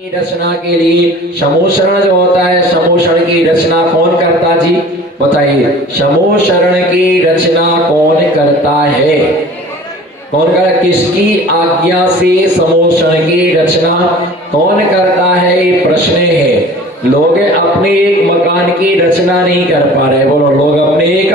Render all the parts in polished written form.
की रचना के लिए समूषण जो होता है, समूषण की रचना कौन करता जी? बताइए, समूषण की रचना कौन करता है? कौन कर, किसकी आज्ञा से समूषण की रचना कौन करता है? ये प्रश्न है। लोग अपने एक मकान की रचना नहीं कर पा रहे। बोलो, लोग अपने एक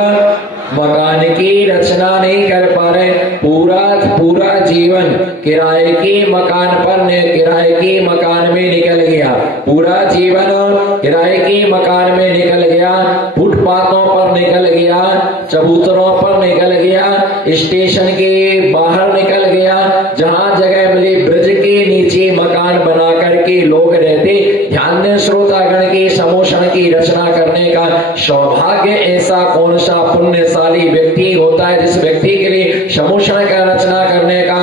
मकान की रचना नहीं कर पा रहे। पूरा जीवन किराए के मकान पर किराए के मकान में निकल गया। पूरा जीवन किराए के मकान में निकल गया, फुटपाथों पर निकल गया, चबूतरों पर निकल गया, स्टेशन के बाहर निकल गया। जहां जगह मिली ब्रिज के नीचे मकान बना करके लोग रहते। ध्यान दें श्रोतागण की, समूषण की रचना करने का सौभाग्य ऐसा कौन सा पुण्यशाली व्यक्ति होता है जिस व्यक्ति के लिए समूषण का रचना करने का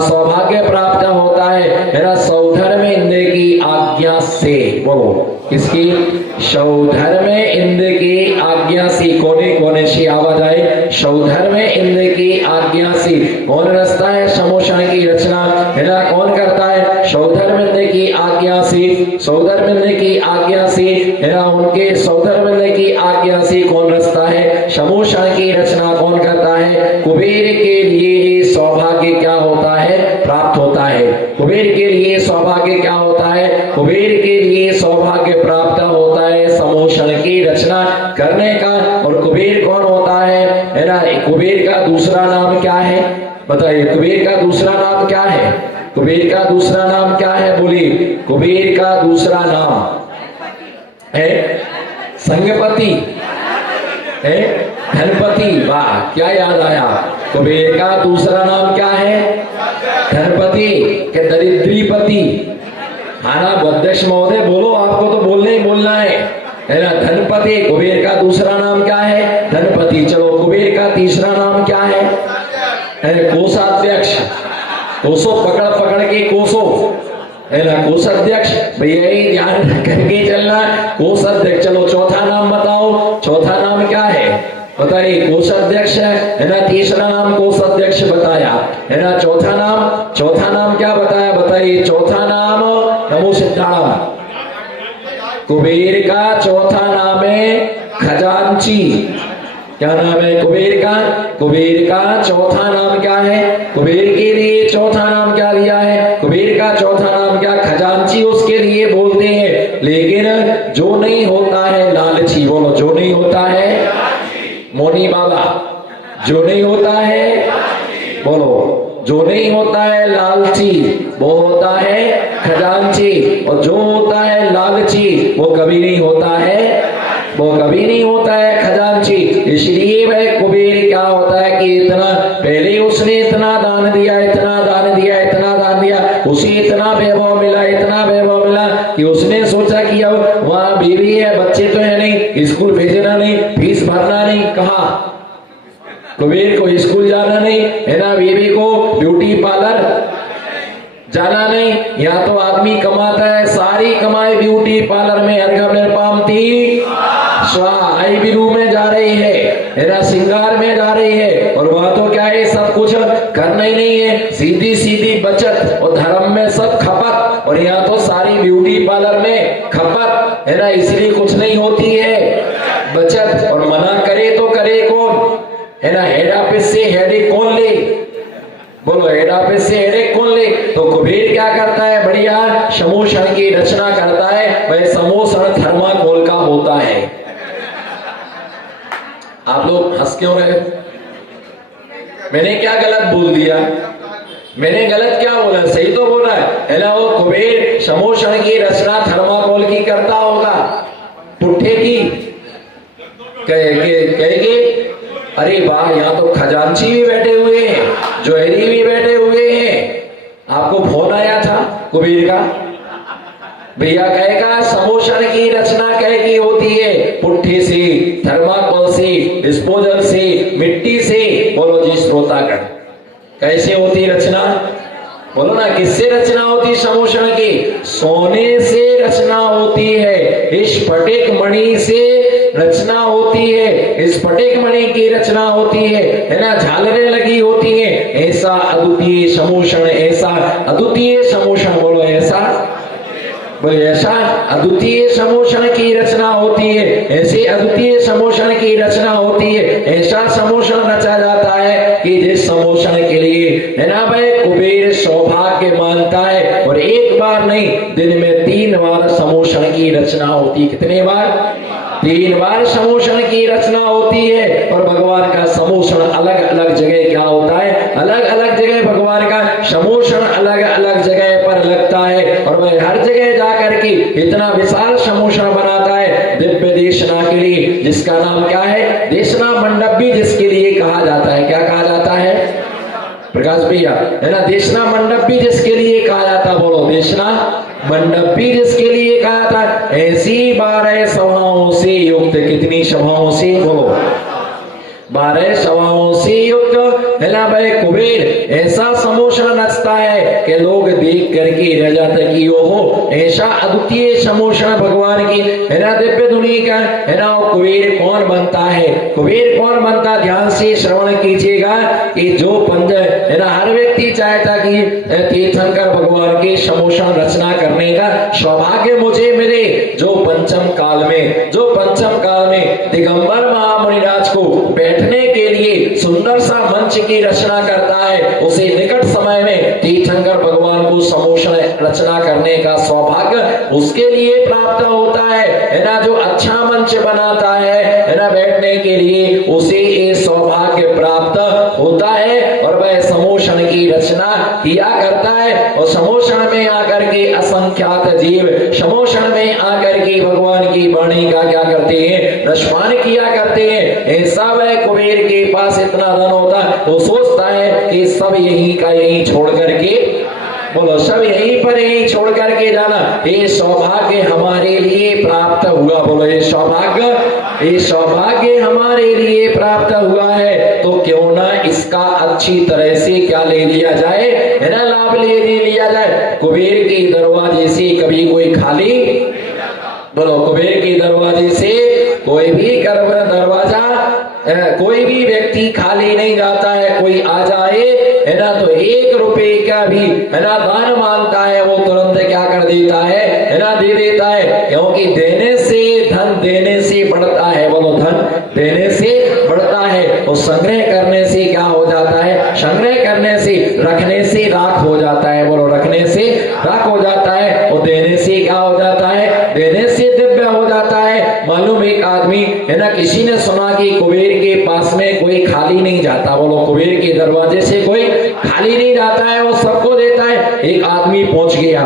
सौभाग्य प्राप्त होता है? सौधर्म इंद्र की आज्ञा से। बोलो, किसकी? सौधर्म इंद्र की आज्ञा से। कोने कोने से आवाज आए, सौधर्म इंद्र की आज्ञा से। कौन रचता है समूषण की रचना? कौन करता है? सौधर्म इंद्र की आज्ञा से। सौधर्म इंद्र की आज्ञा से उनके सौधर्म इंद्र की आज्ञा से कौन रचता है? समूषण की रचना कौन करता है? कुबेर के लिए सौभाग्य क्या होता है? प्राप्त होता है। कुबेर के लिए सौभाग्य क्या होता है? कुबेर के लिए सौभाग्य प्राप्त होता है समूषण की रचना करने का। और कुबेर कौन होता है ना? कुबेर का दूसरा नाम क्या है? बताइए, कुबेर का दूसरा नाम क्या है? कुबेर का दूसरा नाम क्या है? बोलिए, कुबेर का दूसरा नाम है संगपति है, धनपति। वाह, क्या याद आया? कुबेर का दूसरा नाम क्या है? धनपति के दरिद्रीपति। हाँ ना बद्देश महोदय, बोलो, आपको तो बोलना ही बोलना है ना? धनपति। कुबेर का दूसरा नाम क्या है? धनपति। चलो, कुबेर का तीसरा नाम क्या है? कोषाध्यक्ष। कोसो पकड़ पकड़ के कोसो है ना, कोषाध्यक्ष। भैया यही ध्यान करके चलना, कोषाध्यक्ष। चलो, चौथा नाम बताओ। चौथा नाम क्या है? बताइए, कोषाध्यक्ष है ना। तीसरा नाम कोषाध्यक्ष बताया है ना। चौथा नाम क्या बताया? बताइए, चौथा नाम नमो सिद्धाराम। कुबेर का चौथा नाम है खजांची। क्या नाम है कुबेर का? कुबेर का चौथा नाम क्या है? कुबेर के लिए चौथा नाम क्या दिया है? कुबेर का चौथा नाम क्या? खजांची उसके लिए बोलते हैं। लेकिन जो नहीं होता है लालची। बोलो, जो नहीं होता है मोनी बाबा, जो नहीं होता है, बोलो, जो नहीं होता है लालची वो होता है खजांची। और जो होता है लालची वो कभी नहीं होता है, वो कभी नहीं होता है खजांची। इसलिए वह कुबेर क्या होता है कि इतना पहले उसने इतना दान दिया, इतना दान दिया, इतना दान दिया, उसे इतना वैभव मिला, इतना वैभव मिला कि उसने सोचा कि अब वहां बीवी है, बच्चे तो है नहीं, स्कूल भेजना नहीं, फीस भरना नहीं। कहा कुबेर को स्कूल जाना नहीं है ना, बीवी को ब्यूटी पार्लर जाना नहीं। या तो आदमी कमाता है, सारी कमाई ब्यूटी पार्लर में, आई बिरू में जा रही है ना, श्रृंगार में जा रही है। और वहां तो क्या है, सब कुछ करना ही नहीं है, सीधी सीधी बचत और धर्म में सब खपत। और यहाँ तो सारी ब्यूटी पार्लर में खपत है ना, इसलिए कुछ नहीं होती है बचत। और मना करे तो करे कौन है ना? हेड ऑफिस से हेडेक कौन ले? बोलो, हेड ऑफिस से हेडेक कौन ले? तो कुबेर क्या करता है? बढ़िया समूषण की रचना करता है। वह समूषण थर्माकोल का होता है। आप लोग हंस क्यों रहे? मैंने क्या गलत बोल दिया? मैंने गलत क्या बोला? सही तो बोला है ना? वो कुबेर समूषण की रचना थर्माकोल की करता होगा, पुट्ठे की कहेगी। अरे वाह, यहाँ तो खजांची भी बैठे हुए हैं, जोहरी भी बैठे हुए हैं। आपको फोन आया था कुबेर का? भैया कहेगा समूषण की रचना कह की होती है पुट्ठे से, थर्माकोल से, डिस्पोजल से, मिट्टी से। बोलो जी श्रोतागण, कैसे होती रचना? बोलो ना, किससे रचना होती समूषण की? सोने से रचना होती है, स्फटिक मणि से रचना होती है, स्फटिक मणि की रचना होती है ना, झालरें लगी होती हैं। ऐसा अद्वितीय समूषण, ऐसा अद्वितीय समूषण। बोलो, ऐसा बोले ऐसा अद्वितीय समोषण की रचना होती है, ऐसे अद्वितीय समोषण की रचना होती है, ऐसा समोषण रचा जाता है कि जिस समोषण के लिए है ना भाई कुबेर सौभाग्य मानता है। और एक बार नहीं, दिन में 3 बार समोषण की रचना होती। कितने बार? 3 बार समोषण की रचना होती है। और भगवान का समोषण अलग अलग जगह क्या होता है, अलग अलग जगह भगवान का समोषण अलग अलग जगह पर लगता है। और वह हर जगह जाकर के इतना विशाल समोषण बनाता है दिव्य देशना के लिए, जिसका नाम क्या है? देशना मंडप भी जिसके लिए कहा जाता है। क्या कहा जाता है प्रकाश भैया? है ना, देशना मंडप भी जिसके लिए कहा जाता। बोलो, देशना मंडप भी जिसके लिए कहा जाता। ऐसी 12 सभाओं से युक्त, कितनी सभाओं से? बोलो, 12 सभाओं से युक्त है ना भाई कुबेर ऐसा समोषण रचता है कि लोग देख करके रह जाते कि ओहो, ऐसा अद्वितीय समोषण भगवान की है ना दिव्य धुनी का है ना। कुबेर कौन बनता है? कुबेर कौन बनता? ध्यान से श्रवण कीजिएगा कि जो पंच है ना, हर व्यक्ति चाहता कि तीर्थंकर भगवान के समोषण रचना करने का सौभाग्य मुझे मिले। जो पंचम काल में दिगंबर महामुनिराज को बैठने के लिए सुंदर सा मंच की रचना करता है, उसे निकट समय में तीर्थंकर भगवान को समोषण रचना करने का सौभाग्य उसके लिए प्राप्त होता है ना। जो अच्छा मंच बनाता है ना बैठने के लिए, उसे ये सौभाग्य प्राप्त होता है और वह समोषण की रचना किया करता है। और समोषण में आकर के असंख्यात जीव समोषण में आकर के भगवान की वाणी का क्या करते हैं? रसपान किया करते हैं। ऐसा वह कुबेर के पास इतना धन होता तो सोचता है कि सब यहीं का यहीं छोड़ करके, बोलो, सब यहीं पर यहीं छोड़ करके जाना। ये सौभाग्य हमारे लिए प्राप्त हुआ। बोलो, ये सौभाग्य हमारे लिए प्राप्त हुआ है, तो क्यों ना इसका अच्छी तरह से क्या ले लिया जाए, है ना, लाभ ले लिया जाए। कुबेर के दरवाजे से कभी कोई खाली, बोलो, कुबेर के दरवाजे से कोई भी दरवाजा, कोई भी व्यक्ति खाली नहीं जाता है। कोई आ जाए है ना तो 1 रुपए का भी है ना दान मांगता है, वो तुरंत क्या कर देता है ना, दे देता है। क्योंकि देने से धन देने से बढ़ता है। बोलो, धन देने से बढ़ता है। और संग्रह करने से क्या हो जाता है? संग्रह करने से, रखने से राख हो जाता है। बोलो, रखने से राख हो जाता है। और देने से क्या हो जाता है? देने से दिव्य हो जाता है। मालूम एक आदमी है ना, किसी ने सुना कि कुबेर के पास में कोई खाली नहीं जाता। बोलो, कुबेर के दरवाजे से कोई खाली नहीं जाता है, वो सबको देता है। एक आदमी पहुंच गया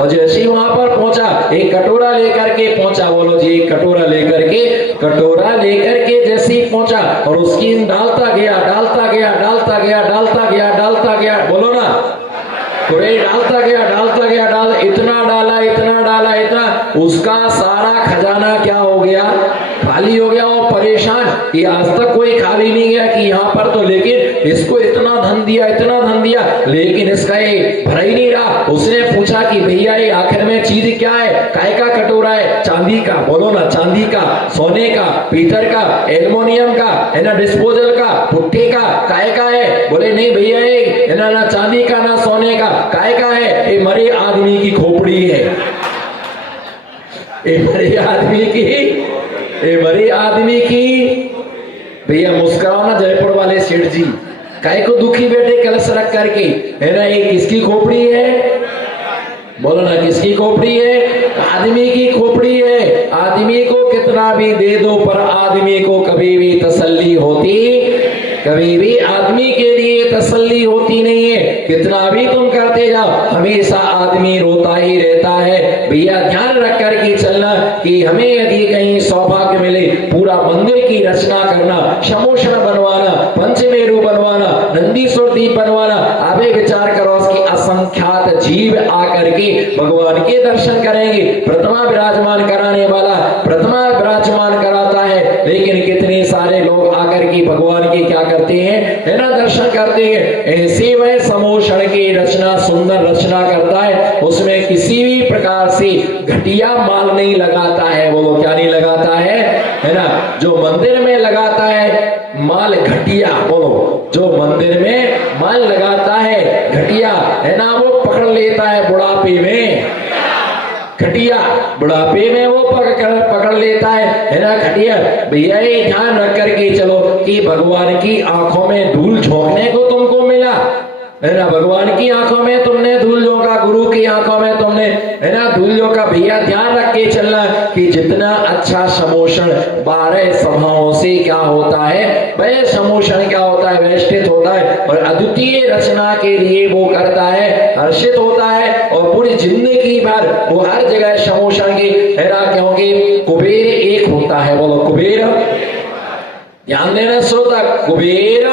और जैसे ही वहां पर पहुंचा, एक कटोरा लेकर के पहुंचा। बोलो जी, एक कटोरा लेकर के जैसे ही पहुंचा और उसकी डालता गया। बोलो ना, कुबेर डालता गया, इतना डाला, उसका सारा खजाना क्या हो गया? खाली हो गया। वो परेशान कि आज तक कोई खाली नहीं गया कि यहाँ पर तो, लेकिन इसको इतना धन दिया, लेकिन इसका ये भर ही नहीं रहा। उसने पूछा कि भैया ये आखिर में चीज क्या है? काय का कटोरा है? चांदी का। बोलो ना, चांदी का, सोने का, पीतल का, एल्युमिनियम का, है ना, डिस्पोजल का, पुट्टे का, काय का है? बोले नहीं भैया, ये ना चांदी का ना सोने का, काय का है? ये मरे आदमी की खोपड़ी है। मरे आदमी की भैया मुस्कुराओ ना जयपुर वाले सेठ जी, काय को दुखी बैठे कलश रख करके, है ना। ये किसकी खोपड़ी है? बोलो ना, किसकी खोपड़ी है? आदमी की खोपड़ी है। आदमी को कितना भी दे दो पर आदमी को कभी भी तसल्ली आदमी के लिए तसल्ली होती नहीं है। कितना भी तुम करते जाओ, हमेशा आदमी रोता ही रहता है। भैया ध्यान रख करके चलना कि हमें यदि कहीं सौभाग्य मिले, पूरा मंदिर की रचना करना, समोषण बनवाना, पंचमेरु बनवाना, नंदीश्वर दीप बनवाना, आगे विचार करो उसकी असंख्यात जीव आकर के भगवान के दर्शन करेंगे। प्रतिमा विराजमान कराने वाला प्रतिमा विराजमान कराता है, लेकिन कितने सारे लोग आकर के भगवान के क्या करते हैं, है ना, दर्शन करते हैं। ऐसे वह समोषण की रचना, सुंदर रचना करता है। उसमें किसी भी प्रकार से घटिया माल नहीं लगाता है। बोलो, क्या नहीं लगाता है ना। जो मंदिर में लगाता है माल घटिया, बोलो, जो मंदिर में माल लगाता है घटिया, है ना, वो पकड़ लेता है बुढ़ापे में। खटिया बुढ़ापे में वो पकड़ लेता है ना खटिया। भैया ये ध्यान रख करके चलो कि भगवान की आंखों में धूल झोंकने को तुमको मिला है ना, भगवान की आंखों में तुमने धूल झोंका, गुरु की आंखों में तुमने है ना धूल झोंका। भैया ध्यान रख के चलना कि जितना अच्छा समोषण 12 सभाओं से क्या होता है, वह समोषण क्या होता है, वैष्टित होता है और अद्वितीय रचना के लिए वो करता है, हर्षित होता है और पूरी जिंदगी भर वो हर जगह समोषण की है ना, क्योंकि कुबेर एक होता है। बोलो कुबेर, ध्यान देना श्रोता, कुबेर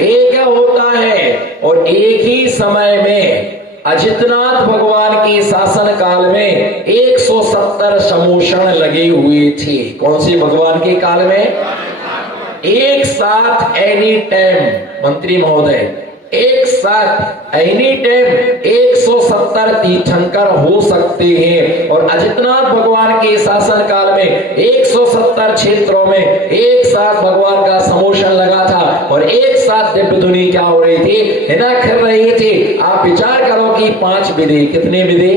एक होता है और एक ही समय में अजितनाथ भगवान के शासन काल में 170 समोषण लगे हुए थे। कौन सी भगवान के काल में? एक साथ एनी टाइम, मंत्री महोदय, एक साथ एनी टाइम 170 तीर्थंकर हो सकते हैं। और अजितनाथ भगवान के शासन काल में 170 क्षेत्रों में एक साथ भगवान का समोषण लगा था और एक साथ दिव्य धुनी क्या हो रही थी, है ना, कर रही थी। आप विचार करो कि 5 विधि, कितने विधि?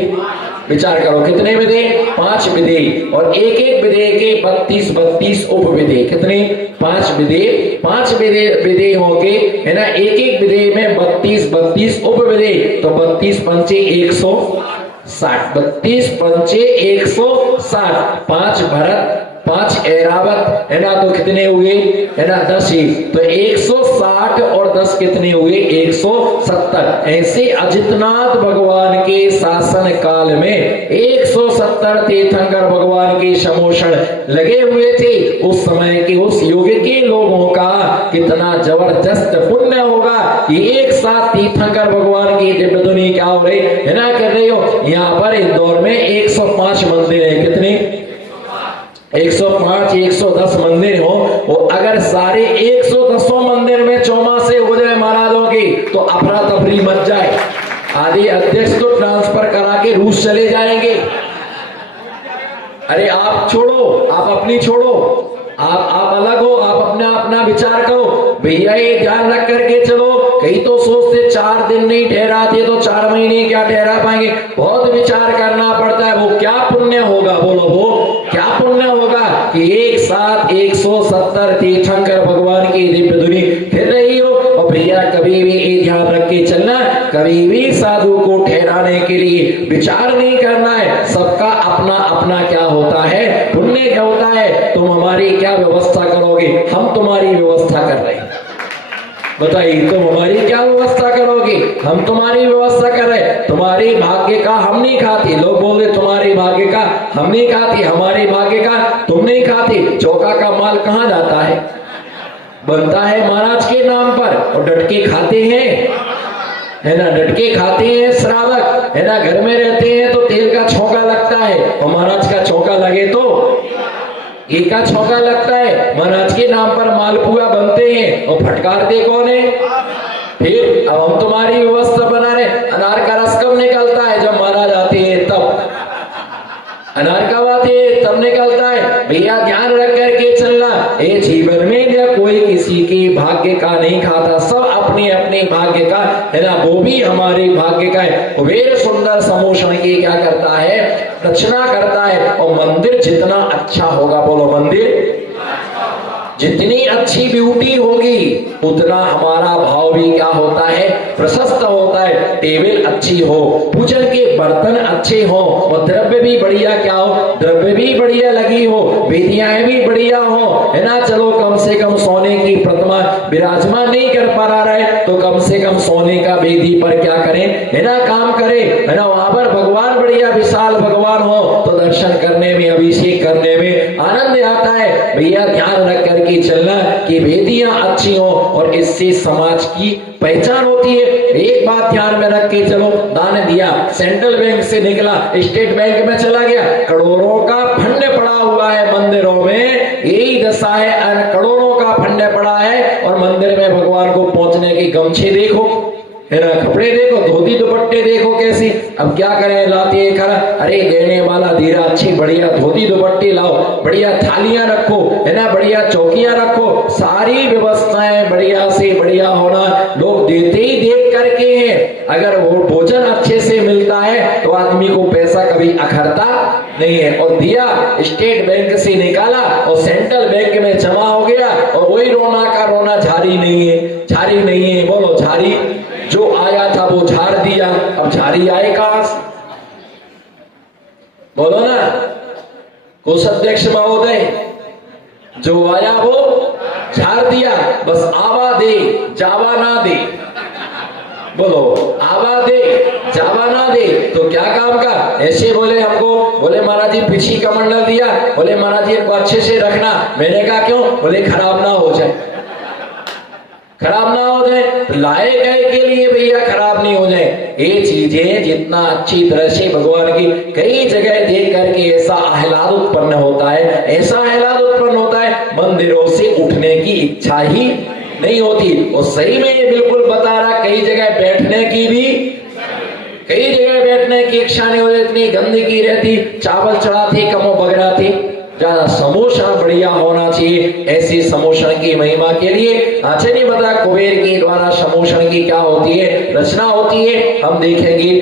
विचार करो कितने विधि? 5 विधि और एक एक विधि के 32 उपविधि। कितने? 5 विधि, 5 विधि होंगे है ना, एक एक विधि में 32 उपविधि, तो 32 पंचे 160, 32 पंचे 160, 5 भरत 5 ऐरावत है ना, तो कितने हुए है ना, 10 ही, तो 160 और 10 कितने हुए? 170। ऐसे अजितनाथ भगवान के शासन काल में 170 तीर्थंकर भगवान के समोषण लगे हुए थे। उस समय के उस युग के लोगों का कितना जबरदस्त पुण्य होगा कि एक साथ तीर्थंकर भगवान की दिव्य धुनी क्या हो रही है ना, कर रही हो। यहाँ पर इंदौर में 105 मंदिर है। कितने? 105, 110 मंदिर हो, वो अगर सारे 110 मंदिर में चौमासे हो जाए महाराजों की तो अफरा तफरी मच जाए। आदि अध्यक्ष तो ट्रांसफर करा के रूस चले जाएंगे। अरे आप छोड़ो, आप अपनी छोड़ो, आप अलग हो, आप अपना विचार करो। भैया ये ध्यान रख करके चलो, कई तो सोचते 4 दिन नहीं ठहराते तो 4 महीने क्या ठहरा पाएंगे। बहुत विचार करना पड़ता है। वो क्या पुण्य होगा, बोलो वो क्या पुण्य होगा कि एक साथ 170 तीर्थंकर भगवान की दिव्य धुनी फिर रही हो। और भैया कभी भी ये ध्यान रख के चलना, कभी भी साधु को ठहराने के लिए विचार नहीं करना है। सबका अपना अपना क्या होता है, पुण्य क्या होता है। तुम हमारी क्या व्यवस्था करोगे, हम तुम्हारी व्यवस्था कर रहे हैं। बताइए तुम हमारी क्या व्यवस्था करोगे, हम तुम्हारी व्यवस्था कर रहे। तुम्हारी भाग्य का हम नहीं खाते। लोग बोलते तुम्हारी भाग्य का हम नहीं खाते, हमारे भाग्य का तुम नहीं खाते। चौका का माल कहाँ जाता है? बनता है महाराज के नाम पर और डटके खाते हैं, है ना, डटके खाते हैं श्रावक, है ना, घर में रहते हैं तो तेल का छौंका लगता है और महाराज का छौंका लगे तो एक का छौंका लगता है। महाराज के नाम पर मालपुआ बनते हैं और फटकारते कौन है? फिर अब हम तुम्हारी व्यवस्था बना रहे। अनार का रस कब निकलता है? जब महाराज आते हैं तब। अनार कब आते हैं? तब निकलता है। भैया ध्यान रख करके चलना, ये जीवन में जब कोई किसी के भाग्य का नहीं खाता, सब अपने अपने भाग्य का है ना, वो भी हमारे भाग्य का है। कुबेर सुंदर समोषण की क्या करता है, रचना करता है। और मंदिर जितना अच्छा होगा, बोलो मंदिर जितनी अच्छी ब्यूटी होगी उतना हमारा भाव भी क्या होता है, प्रशस्त होता है। टेबल अच्छी हो, पूजन के बर्तन अच्छे हो और द्रव्य भी बढ़िया क्या हो, द्रव्य भी बढ़िया लगी हो, वेदियाएं भी बढ़िया हो, है ना। चलो कम से कम सोने की प्रतिमा विराजमान नहीं कर पा रहे तो कम से कम सोने का वेदी पर क्या करें, है ना, काम करें, है ना। वहां पर भगवान बढ़िया विशाल भगवान हो तो दर्शन करने में, अभिषेक करने में आनंद आता है। भैया ध्यान रख करके चलना कि वेदियां अच्छी हो और इससे समाज की पहचान होती है। एक बात ध्यान में रख के चलो, दान दिया, सेंट्रल बैंक से निकला, स्टेट बैंक में चला गया, करोड़ों का फंड पड़ा हुआ है मंदिरों में। यही दशा है, करोड़ों का फंड पड़ा है और मंदिर में भगवान को पहुंचने के गमछे देखो, है ना, कपड़े देखो, धोती दुपट्टे देखो कैसी। अब क्या करें, लाते खरा, अरे देने वाला धीरा, अच्छी बढ़िया धोती दुपट्टे लाओ, बढ़िया थालियां रखो, है ना, बढ़िया चौकियां रखो, सारी व्यवस्थाएं बढ़िया से बढ़िया होना। लोग देते ही देखते करके है। अगर वो भोजन अच्छे से मिलता है तो आदमी को पैसा कभी अखरता नहीं है। और दिया स्टेट बैंक से निकाला और सेंट्रल बैंक में जमा हो गया और वही रोना का रोना झारी नहीं है, झारी नहीं है। बोलो झारी जो आया था वो झाड़ दिया, अब झारी आए कहां से? बोलो ना। कोषाध्यक्ष महोदय, जो आया वो झाड़ दिया, बस आवा दे जावा ना दे। बोलो आवा दे जावा ना दे तो क्या काम का? ऐसे बोले हमको, बोले महाराज जी पीछी कमंडल दिया, बोले महाराज जी इनको अच्छे से रखना। मैंने कहा क्यों? बोले खराब ना हो जाए, खराब ना हो जाए। तो लाए गए के लिए भैया खराब नहीं हो जाए। ये चीजें जितना अच्छी तरह से भगवान की कई जगह देख करके ऐसा आह्लाद उत्पन्न होता है, ऐसा आह्लाद उत्पन्न होता है, मंदिरों से उठने की इच्छा ही नहीं होती। और सही में ये बिल्कुल बता रहा, कई जगह बैठने की भी, कई जगह बैठने की इच्छा नहीं होती, इतनी गंदगी रहती, चावल चढ़ाती कमो बगड़ा थी। ज्यादा समोषण बढ़िया होना चाहिए। ऐसी समोषण की महिमा के लिए अच्छे नहीं पता कुबेर के द्वारा समोषण की क्या होती है, रचना होती है, हम देखेंगे।